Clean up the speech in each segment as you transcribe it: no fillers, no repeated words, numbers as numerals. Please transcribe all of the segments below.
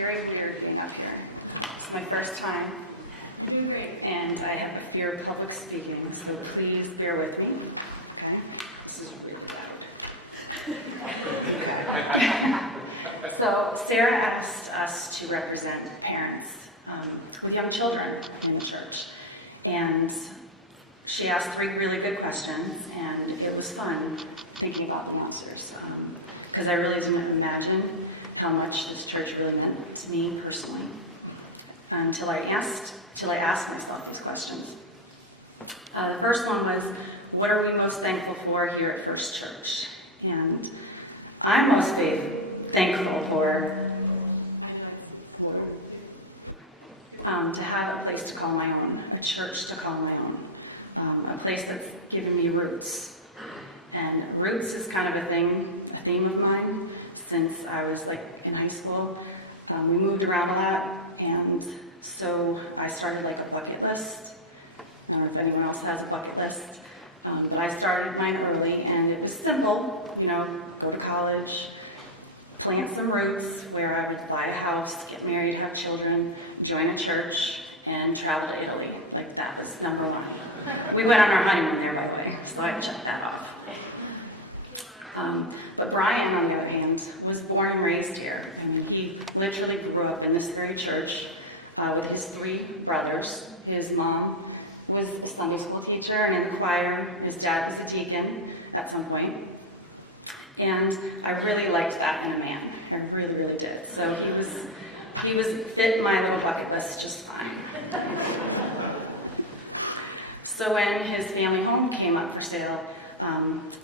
very weird being up here. It's my first time. You're doing great. And I have a fear of public speaking, so please bear with me. Okay? This is really loud. So Sarah asked us to represent parents with young children in the church. And she asked 3 really good questions, and it was fun thinking about the answers. Because I really didn't imagine how much this church really meant to me personally until I asked myself these questions. The first one was, what are we most thankful for here at First Church? And I'm most thankful for to have a place to call my own, a church to call my own, a place that's given me roots. And roots is kind of a theme of mine since I was in high school. We moved around a lot, and so I started a bucket list. I don't know if anyone else has a bucket list, but I started mine early, and it was simple, go to college, plant some roots where I would buy a house, get married, have children, join a church, and travel to Italy. That was number 1. We went on our honeymoon there, by the way, so I checked that off. But Brian, on the other hand, was born and raised here, and he literally grew up in this very church with his 3 brothers. His mom was a Sunday school teacher and in the choir. His dad was a deacon at some point. And I really liked that in a man. I really, really did. So he was fit my little bucket list just fine. So when his family home came up for sale,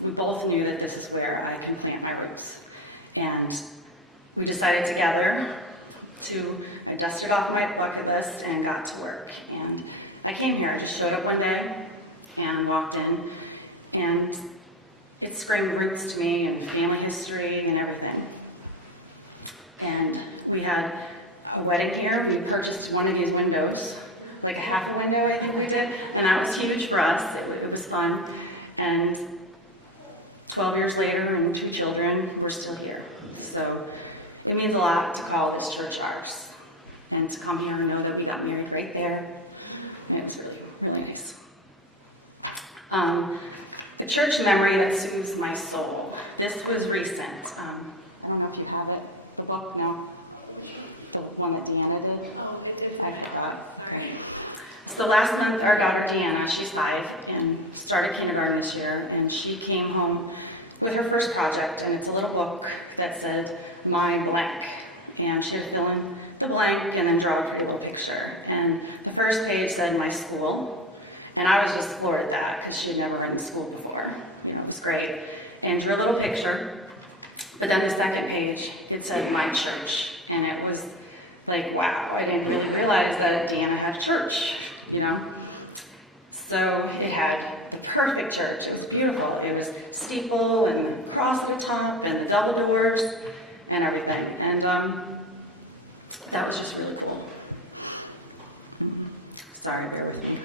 we both knew that this is where I can plant my roots. And we decided together I dusted off my bucket list and got to work. And I came here, I just showed up one day and walked in, and it screamed roots to me and family history and everything. And we had a wedding here. We purchased one of these windows, a half a window I think we did, and that was huge for us. It was fun. And 12 years later and 2 children, we're still here. So it means a lot to call this church ours and to come here and know that we got married right there. And it's really, really nice. A church memory that soothes my soul. This was recent. I don't know if you have it. The book? No? The one that Deanna did? Oh, I did. I forgot. Sorry. So last month, our daughter Deanna, she's 5 and started kindergarten this year, and she came home with her first project, and it's a little book that said, my blank. And she had to fill in the blank and then draw a pretty little picture. And the first page said, my school. And I was just floored at that because she had never been to school before. It was great. And drew a little picture. But then the second page, it said, my church. And it was wow, I didn't really realize that Deanna had a church, So it had the perfect church. It was beautiful. It was steeple and cross at the top and the double doors and everything. And that was just really cool. Sorry, bear with me.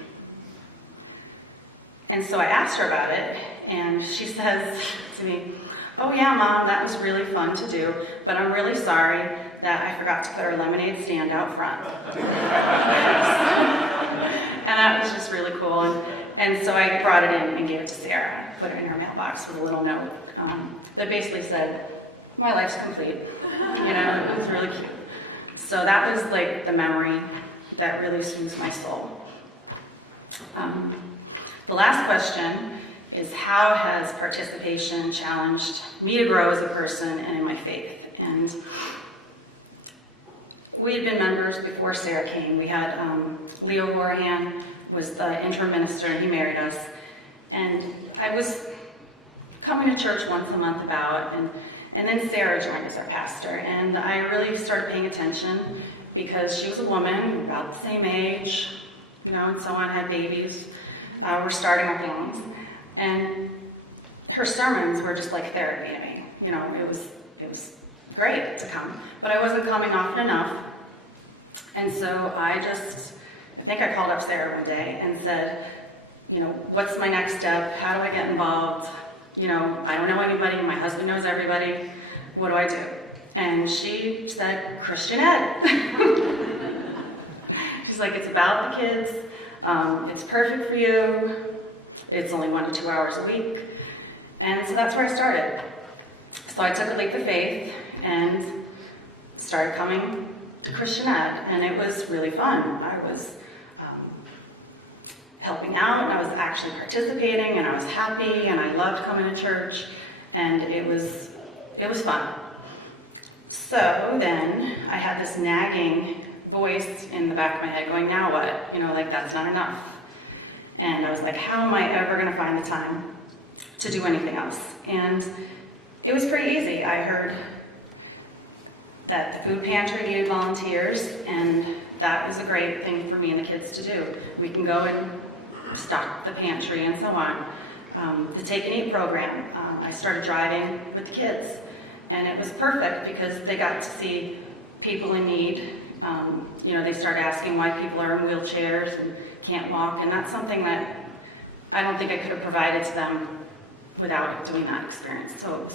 And so I asked her about it, and she says to me, oh yeah, Mom, that was really fun to do, but I'm really sorry that I forgot to put our lemonade stand out front. And that was just really cool. And so I brought it in and gave it to Sarah, put it in her mailbox with a little note that basically said, my life's complete. It was really cute. So that was the memory that really soothes my soul. The last question is, how has participation challenged me to grow as a person and in my faith? And we had been members before Sarah came. We had Leo Horahan was the interim minister, and he married us. And I was coming to church once a month and then Sarah joined as our pastor. And I really started paying attention because she was a woman, about the same age, and so on, had babies. We're starting our families. And her sermons were just like therapy to me. It was great to come, but I wasn't coming often enough. And so I think I called up Sarah one day and said, what's my next step? How do I get involved? I don't know anybody. My husband knows everybody. What do I do? And she said, Christian Ed. She's like, it's about the kids. It's perfect for you. It's only 1 to 2 hours a week. And so that's where I started. So I took a leap of faith and started coming to Christian Ed, and it was really fun. I was helping out, and I was actually participating, and I was happy, and I loved coming to church, and it was fun. So then I had this nagging voice in the back of my head going, now what? You know, like, that's not enough. And I was like, how am I ever going to find the time to do anything else? And it was pretty easy. I heard that the food pantry needed volunteers, and that was a great thing for me and the kids to do. We can go and stock the pantry and so on. The Take and Eat program, I started driving with the kids, and it was perfect because they got to see people in need. You know, they started asking why people are in wheelchairs and can't walk, and that's something that I don't think I could have provided to them without doing that experience. So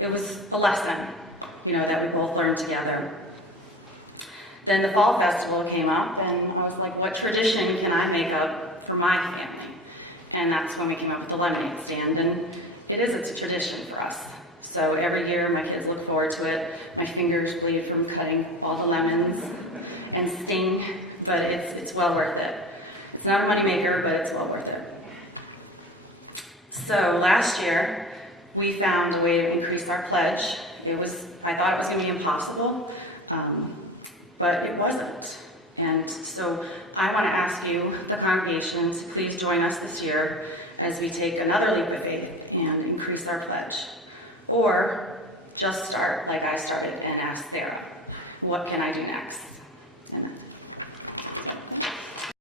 it was a lesson, you know, that we both learned together. Then the fall festival came up, and I was like, what tradition can I make up for my family? And that's when we came up with the lemonade stand, and it's a tradition for us. So every year my kids look forward to it. My fingers bleed from cutting all the lemons and sting, but it's well worth it. It's not a moneymaker, but it's well worth it. So last year, we found a way to increase our pledge. I thought it was going to be impossible, but it wasn't. And so I want to ask you, the congregation, to please join us this year as we take another leap of faith and increase our pledge. Or just start like I started and ask Sarah, what can I do next?